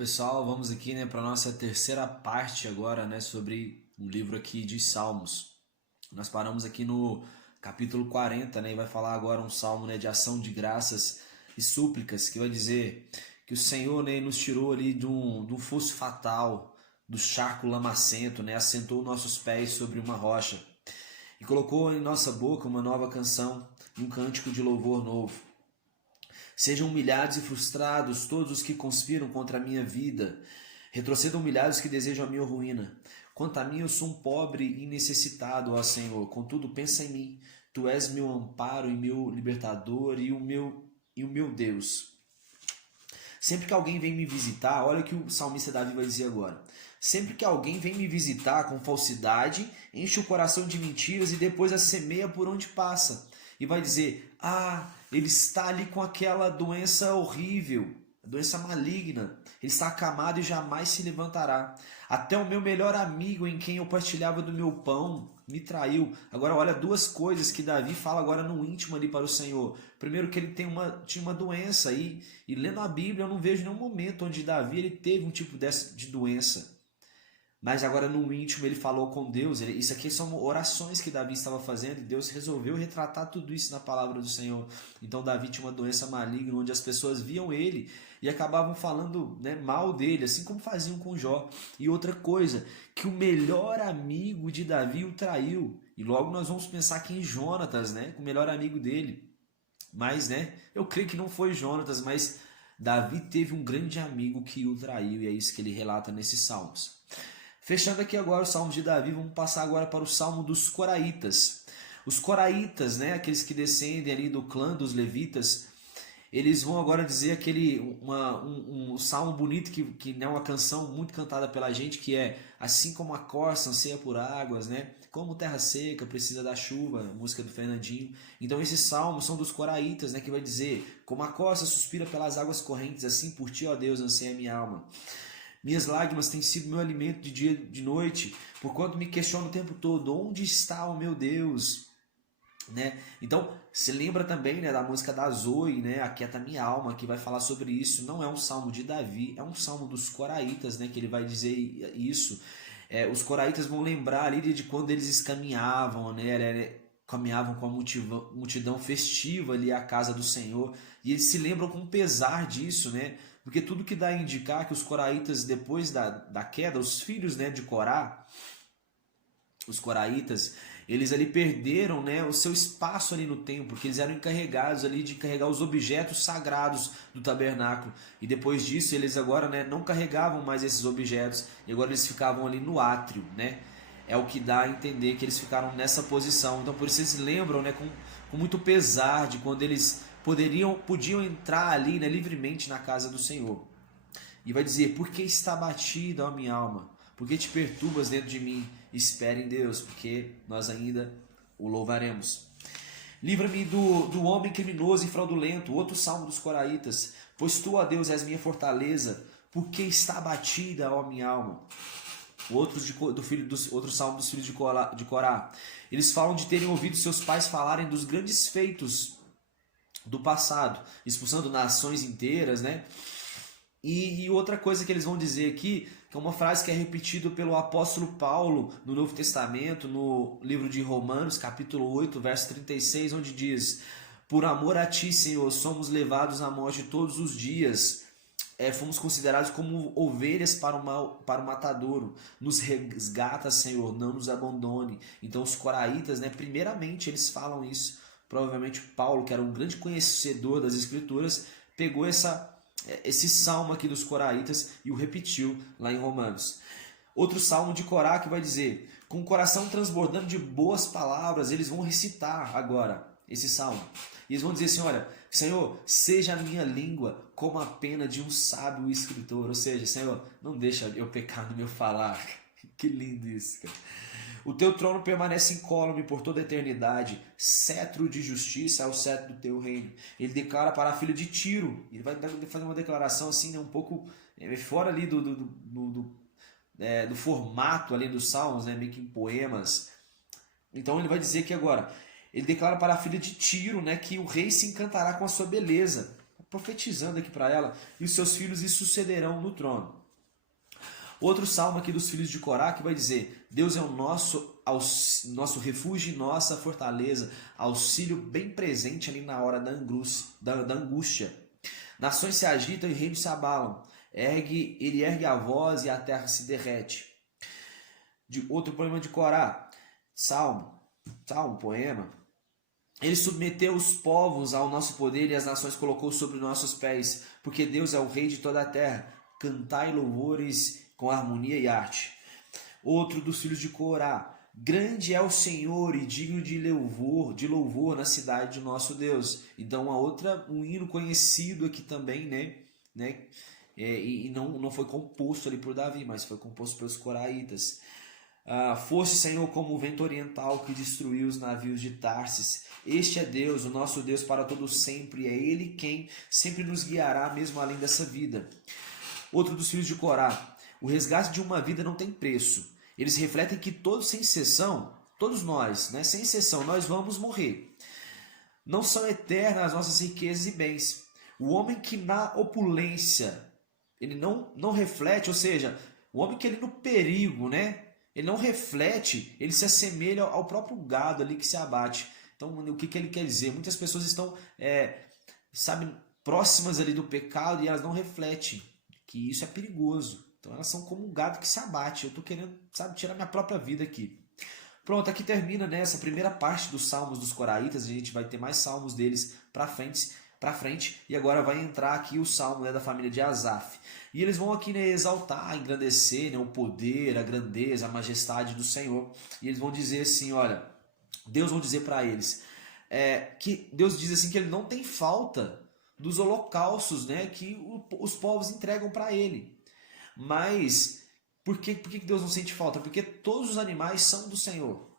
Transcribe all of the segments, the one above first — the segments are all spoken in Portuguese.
Pessoal, vamos aqui, para a nossa terceira parte agora, sobre o livro aqui de Salmos. Nós paramos aqui no capítulo 40, e vai falar agora um salmo, de ação de graças e súplicas, que vai dizer que o Senhor, nos tirou ali de um fosso fatal, do charco lamacento, assentou nossos pés sobre uma rocha e colocou em nossa boca uma nova canção e um cântico de louvor novo. Sejam humilhados e frustrados todos os que conspiram contra a minha vida. Retrocedam humilhados os que desejam a minha ruína. Quanto a mim, eu sou um pobre e necessitado, ó Senhor. Contudo, pensa em mim. Tu és meu amparo e meu libertador e o meu Deus. Sempre que alguém vem me visitar, olha o que o salmista Davi vai dizer agora. Sempre que alguém vem me visitar com falsidade, enche o coração de mentiras e depois a semeia por onde passa. E vai dizer, ele está ali com aquela doença horrível, doença maligna. Ele está acamado e jamais se levantará. Até o meu melhor amigo, em quem eu partilhava do meu pão, me traiu. Agora olha duas coisas que Davi fala agora no íntimo ali para o Senhor. Primeiro que ele tinha uma doença e lendo a Bíblia eu não vejo nenhum momento onde Davi ele teve um tipo de doença. Mas agora no íntimo ele falou com Deus. Isso aqui são orações que Davi estava fazendo e Deus resolveu retratar tudo isso na palavra do Senhor. Então Davi tinha uma doença maligna onde as pessoas viam ele e acabavam falando mal dele, assim como faziam com Jó. E outra coisa, que o melhor amigo de Davi o traiu. E logo nós vamos pensar aqui em Jonatas, o melhor amigo dele. Mas eu creio que não foi Jonatas, mas Davi teve um grande amigo que o traiu e é isso que ele relata nesses salmos. Fechando aqui agora o Salmo de Davi, vamos passar agora para o Salmo dos Coraitas. Os Coraitas, aqueles que descendem ali do clã dos Levitas, eles vão agora dizer um salmo bonito que é uma canção muito cantada pela gente, que é assim como a corça anseia por águas, como terra seca precisa da chuva, música do Fernandinho. Então esses salmos são dos Coraitas, que vai dizer como a corça suspira pelas águas correntes, assim por ti, ó Deus, anseia minha alma. Minhas lágrimas têm sido meu alimento de dia e de noite, porquanto me questiono o tempo todo, onde está o meu Deus? Então, se lembra também da música da Zoe, Aquieta Minha Alma, que vai falar sobre isso. Não é um salmo de Davi, é um salmo dos Coraitas, que ele vai dizer isso. Os Coraitas vão lembrar ali de quando eles caminhavam, caminhavam com a multidão festiva ali à casa do Senhor, e eles se lembram com pesar disso, porque tudo que dá a indicar que os Coraitas, depois da queda, os filhos de Corá, os Coraitas, eles ali perderam o seu espaço ali no templo, porque eles eram encarregados ali de carregar os objetos sagrados do tabernáculo, e depois disso eles agora não carregavam mais esses objetos, e agora eles ficavam ali no átrio, É o que dá a entender que eles ficaram nessa posição. Então por isso eles lembram com muito pesar de quando eles podiam entrar ali livremente na casa do Senhor. E vai dizer, por que está abatida, ó minha alma? Por que te perturbas dentro de mim? Espere em Deus, porque nós ainda o louvaremos. Livra-me do homem criminoso e fraudulento, outro salmo dos Coraitas. Pois tu, ó Deus, és minha fortaleza. Por que está abatida, ó minha alma? Outro salmo dos filhos de Corá. Eles falam de terem ouvido seus pais falarem dos grandes feitos do passado, expulsando nações inteiras, E outra coisa que eles vão dizer aqui, que é uma frase que é repetida pelo apóstolo Paulo no Novo Testamento, no livro de Romanos, capítulo 8, verso 36, onde diz: por amor a ti, Senhor, somos levados à morte todos os dias. Fomos considerados como ovelhas para o matadouro. Nos resgata, Senhor, não nos abandone. Então os coraitas, primeiramente eles falam isso. Provavelmente Paulo, que era um grande conhecedor das Escrituras, pegou esse salmo aqui dos Coraitas e o repetiu lá em Romanos. Outro salmo de Corá que vai dizer, com o coração transbordando de boas palavras, eles vão recitar agora esse salmo. E eles vão dizer assim, olha, Senhor, seja a minha língua como a pena de um sábio escritor. Ou seja, Senhor, não deixa eu pecar no meu falar. Que lindo isso, cara. O teu trono permanece incólume por toda a eternidade. Cetro de justiça é o cetro do teu reino. Ele declara para a filha de Tiro. Ele vai fazer uma declaração assim, um pouco fora ali do formato ali dos salmos, meio que em poemas. Então ele vai dizer que agora, ele declara para a filha de Tiro, que o rei se encantará com a sua beleza. profetizando aqui para ela, e os seus filhos lhe sucederão no trono. Outro salmo aqui dos filhos de Corá que vai dizer: Deus é o nosso refúgio e nossa fortaleza, auxílio bem presente ali na hora da angústia. Nações se agitam e reinos se abalam. Ele ergue a voz e a terra se derrete. Outro poema de Corá, poema. Ele submeteu os povos ao nosso poder e as nações colocou sobre nossos pés, porque Deus é o rei de toda a terra. Cantai louvores com harmonia e arte. Outro dos filhos de Corá: grande é o Senhor e digno de louvor na cidade de nosso Deus. Então um hino conhecido aqui também, né? E não foi composto ali por Davi, mas foi composto pelos coraitas. Fosse, Senhor, como o vento oriental que destruiu os navios de Tarsis. Este é Deus, o nosso Deus para todo sempre. É Ele quem sempre nos guiará, mesmo além dessa vida. Outro dos filhos de Corá: o resgate de uma vida não tem preço. Eles refletem que todos, sem exceção, todos nós, né, sem exceção, nós vamos morrer. Não são eternas as nossas riquezas e bens. O homem que na opulência, ele não reflete, ou seja, o homem que ele no perigo, né, ele não reflete, ele se assemelha ao próprio gado ali que se abate. Então, o que ele quer dizer? Muitas pessoas estão, próximas ali do pecado e elas não refletem que isso é perigoso. Então elas são como um gado que se abate. Eu estou querendo, tirar minha própria vida aqui. Pronto, aqui termina, né, essa primeira parte dos salmos dos coraitas. A gente vai ter mais salmos deles para frente. E agora vai entrar aqui o salmo, né, da família de Asaf. E eles vão aqui, né, exaltar, engrandecer, né, o poder, a grandeza, a majestade do Senhor. E eles vão dizer assim, olha, Deus vão dizer para eles que Deus diz assim que ele não tem falta dos holocaustos, né, que os povos entregam para ele. Mas por que Deus não sente falta? Porque todos os animais são do Senhor,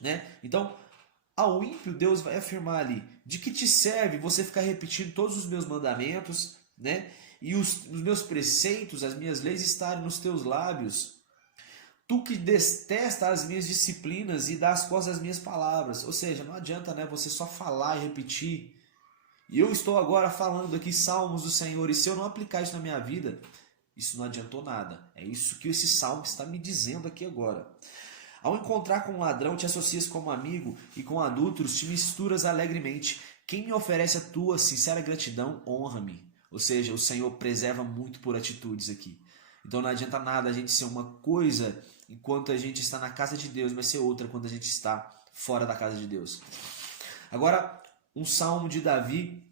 né? Então, ao ímpio, Deus vai afirmar ali: de que te serve você ficar repetindo todos os meus mandamentos, né? E os meus preceitos, as minhas leis estarem nos teus lábios? Tu que detesta as minhas disciplinas e dá as costas às minhas palavras. Ou seja, não adianta, né, você só falar e repetir. E eu estou agora falando aqui salmos do Senhor, e se eu não aplicar isso na minha vida, isso não adiantou nada. É isso que esse salmo está me dizendo aqui agora. Ao encontrar com um ladrão, te associas como amigo, e com adúlteros te misturas alegremente. Quem me oferece a tua sincera gratidão, honra-me. Ou seja, o Senhor preserva muito por atitudes aqui. Então não adianta nada a gente ser uma coisa enquanto a gente está na casa de Deus, mas ser outra quando a gente está fora da casa de Deus. Agora, um salmo de Davi,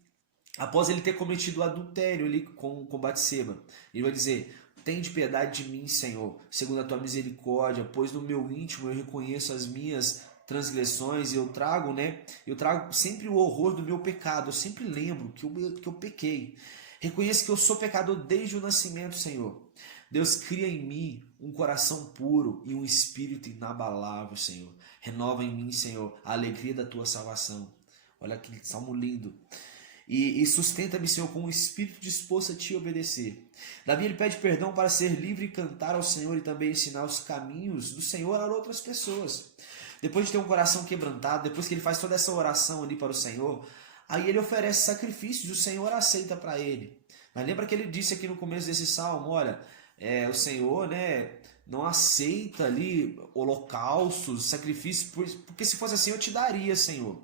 após ele ter cometido adultério ali com Batseba, ele vai dizer: tende piedade de mim, Senhor, segundo a tua misericórdia, pois no meu íntimo eu reconheço as minhas transgressões e eu trago sempre o horror do meu pecado. Eu sempre lembro que eu pequei. Reconheço que eu sou pecador desde o nascimento, Senhor. Deus, cria em mim um coração puro e um espírito inabalável, Senhor. Renova em mim, Senhor, a alegria da tua salvação. Olha que salmo lindo. E sustenta-me, Senhor, com um espírito disposto a te obedecer. Davi, ele pede perdão para ser livre e cantar ao Senhor e também ensinar os caminhos do Senhor a outras pessoas. Depois de ter um coração quebrantado, depois que ele faz toda essa oração ali para o Senhor, aí ele oferece sacrifícios e o Senhor aceita para ele. Mas lembra que ele disse aqui no começo desse salmo, olha, o Senhor, né, não aceita ali holocaustos, sacrifícios, porque se fosse assim eu te daria, Senhor.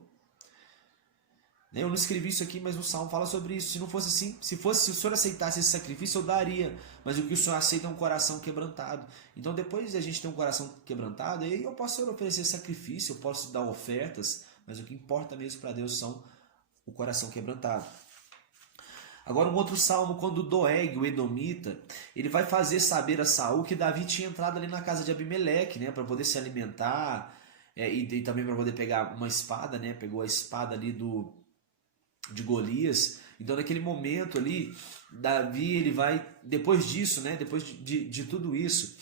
Eu não escrevi isso aqui, mas o Salmo fala sobre isso. Se não fosse assim, se o Senhor aceitasse esse sacrifício, eu daria. Mas o que o Senhor aceita é um coração quebrantado. Então, depois de a gente ter um coração quebrantado, aí eu posso oferecer sacrifício, eu posso dar ofertas, mas o que importa mesmo para Deus são o coração quebrantado. Agora, um outro salmo, quando Doeg, o Edomita, ele vai fazer saber a Saul que Davi tinha entrado ali na casa de Abimeleque, né, para poder se alimentar, e também para poder pegar uma espada, né, pegou a espada ali de Golias. Então naquele momento ali, Davi, ele vai, depois disso, né, depois de tudo isso,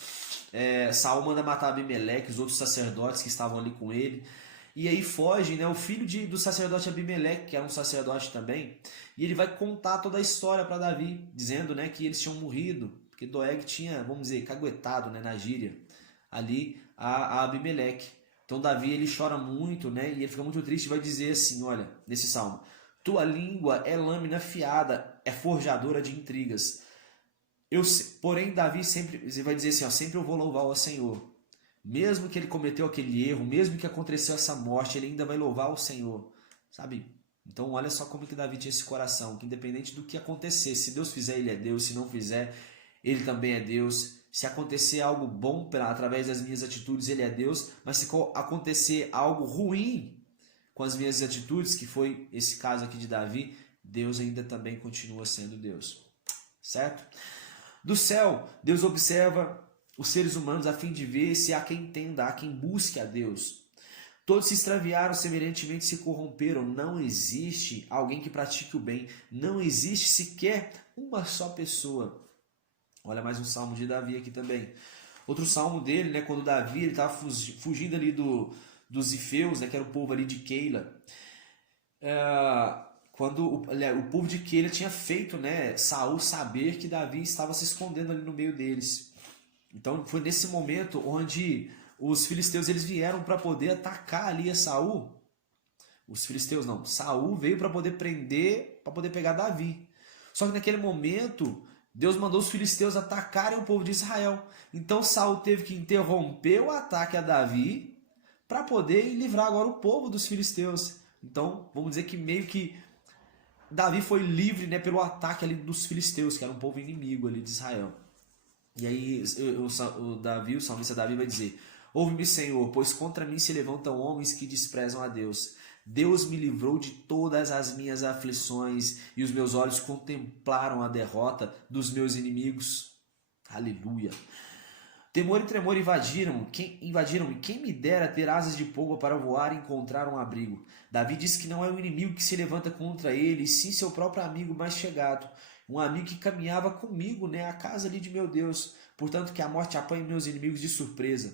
Saul manda matar Abimeleque, os outros sacerdotes que estavam ali com ele, e aí foge, né, o filho do sacerdote Abimeleque, que era um sacerdote também, e ele vai contar toda a história para Davi, dizendo, né, que eles tinham morrido, porque Doeg tinha, vamos dizer, caguetado, né, na gíria, ali a Abimeleque. Então Davi, ele chora muito, né, e ele fica muito triste e vai dizer assim, olha, nesse salmo: Tua língua é lâmina afiada, é forjadora de intrigas. Porém, Davi sempre vai dizer assim, ó, sempre eu vou louvar o Senhor. Mesmo que ele cometeu aquele erro, mesmo que aconteceu essa morte, ele ainda vai louvar o Senhor, sabe? Então olha só como que Davi tinha esse coração, que independente do que acontecer, se Deus fizer, ele é Deus, se não fizer, ele também é Deus. Se acontecer algo bom através das minhas atitudes, ele é Deus, mas se acontecer algo ruim com as minhas atitudes, que foi esse caso aqui de Davi, Deus ainda também continua sendo Deus, certo? Do céu, Deus observa os seres humanos a fim de ver se há quem entenda, há quem busque a Deus. Todos se extraviaram, semelhantemente se corromperam. Não existe alguém que pratique o bem. Não existe sequer uma só pessoa. Olha mais um salmo de Davi aqui também. Outro salmo dele, né, quando Davi estava fugindo ali dos Ifeus, né, que era o povo ali de Keila. Quando o povo de Keila tinha feito, né, Saul saber que Davi estava se escondendo ali no meio deles. Então foi nesse momento onde os filisteus eles vieram para poder atacar ali a Saul. Os filisteus não, Saul veio para poder prender, para poder pegar Davi. Só que naquele momento Deus mandou os filisteus atacarem o povo de Israel. Então Saul teve que interromper o ataque a Davi para poder livrar agora o povo dos filisteus. Então vamos dizer que meio que Davi foi livre, né, pelo ataque ali dos filisteus, que era um povo inimigo ali de Israel. E aí o salmista Davi vai dizer: ouve-me, Senhor, pois contra mim se levantam homens que desprezam a Deus. Deus me livrou de todas as minhas aflições e os meus olhos contemplaram a derrota dos meus inimigos. Aleluia. Temor e tremor invadiram e quem me dera ter asas de pomba para voar e encontrar um abrigo. Davi diz que não é o inimigo que se levanta contra ele, e sim seu próprio amigo mais chegado. Um amigo que caminhava comigo, né, à casa ali de meu Deus. Portanto, que a morte apanhe meus inimigos de surpresa.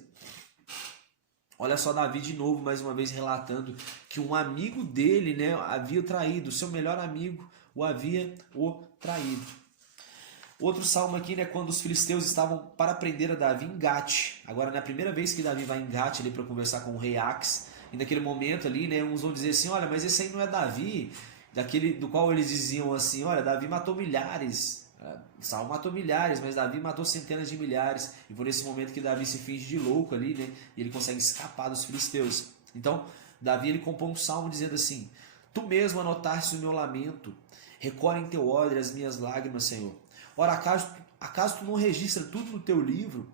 Olha só Davi de novo, mais uma vez, relatando que um amigo dele, né, havia o traído. Seu melhor amigo o havia traído. Outro salmo aqui, né, quando os filisteus estavam para prender a Davi em Gate. Agora, na primeira vez que Davi vai em Gate ali para conversar com o rei Ax, e naquele momento ali, né, uns vão dizer assim, olha, mas esse aí não é Davi, daquele do qual eles diziam assim, olha, Davi matou milhares. Saul matou milhares, mas Davi matou centenas de milhares. E por esse momento que Davi se finge de louco ali, né, e ele consegue escapar dos filisteus. Então, Davi ele compõe um salmo dizendo assim: tu mesmo anotaste o meu lamento, recolhe em teu ódio as minhas lágrimas, Senhor. Ora, acaso tu não registra tudo no teu livro?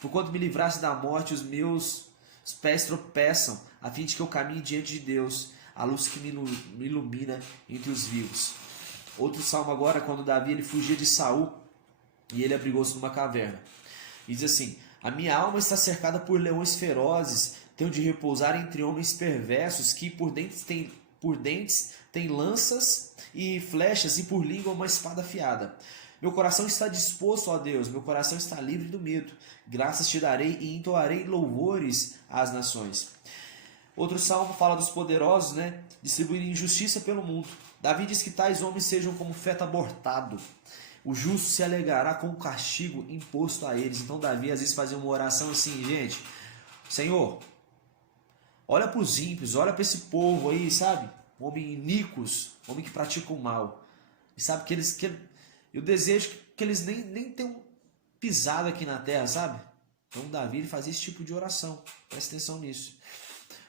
Porquanto me livraste da morte, os meus pés tropeçam, a fim de que eu caminhe diante de Deus, a luz que me ilumina entre os vivos. Outro salmo agora, quando Davi ele fugia de Saul e ele abrigou-se numa caverna. E diz assim: a minha alma está cercada por leões ferozes, tenho de repousar entre homens perversos que por dentes têm lanças e flechas e por língua uma espada afiada. Meu coração está disposto, ó Deus, meu coração está livre do medo. Graças te darei e entoarei louvores às nações. Outro salmo fala dos poderosos, né, distribuindo injustiça pelo mundo. Davi diz que tais homens sejam como feto abortado. O justo se alegrará com o castigo imposto a eles. Então Davi às vezes fazia uma oração assim, gente, Senhor, olha para os ímpios, olha para esse povo aí, sabe? Homem iníquos, homem que pratica o mal. E sabe que eu desejo que eles nem tenham pisado aqui na terra, sabe? Então Davi ele fazia esse tipo de oração. Presta atenção nisso.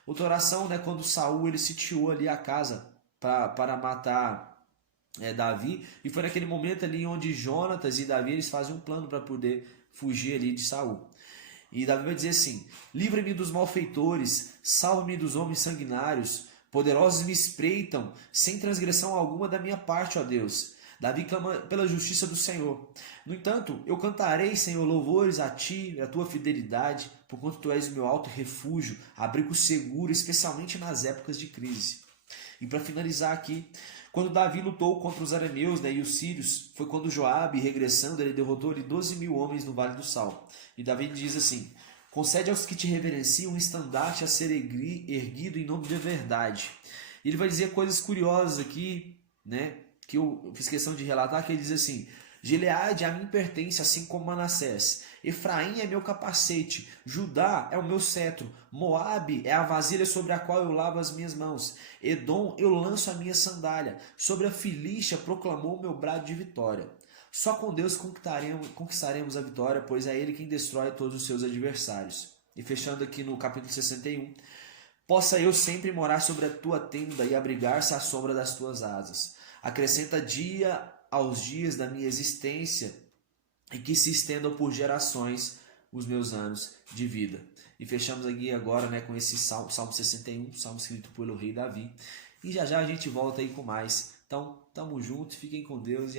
Outra oração, né, quando Saul ele sitiou ali a casa para matar Davi, e foi naquele momento ali onde Jonatas e Davi eles fazem um plano para poder fugir ali de Saul. E Davi vai dizer assim: livra-me dos malfeitores, salva-me dos homens sanguinários, poderosos me espreitam, sem transgressão alguma da minha parte, ó Deus. Davi clama pela justiça do Senhor. No entanto, eu cantarei, Senhor, louvores a Ti e a Tua fidelidade, porquanto Tu és o meu alto refúgio, abrigo seguro, especialmente nas épocas de crise. E para finalizar aqui, quando Davi lutou contra os arameus, né, e os sírios, foi quando Joabe, regressando, ele derrotou 12.000 homens no Vale do Sal. E Davi diz assim: concede aos que te reverenciam um estandarte a ser erguido em nome da verdade. Ele vai dizer coisas curiosas aqui, né, que eu fiz questão de relatar, que ele diz assim: Gileade a mim pertence, assim como Manassés. Efraim é meu capacete, Judá é o meu cetro, Moabe é a vasilha sobre a qual eu lavo as minhas mãos. Edom eu lanço a minha sandália, sobre a Filístia proclamou o meu brado de vitória. Só com Deus conquistaremos a vitória, pois é Ele quem destrói todos os seus adversários. E fechando aqui no capítulo 61, possa eu sempre morar sobre a tua tenda e abrigar-se à sombra das tuas asas. Acrescenta dia aos dias da minha existência e que se estendam por gerações os meus anos de vida. E fechamos aqui agora, né, com esse Salmo 61, salmo escrito pelo rei Davi. E já já a gente volta aí com mais. Então, tamo junto, fiquem com Deus e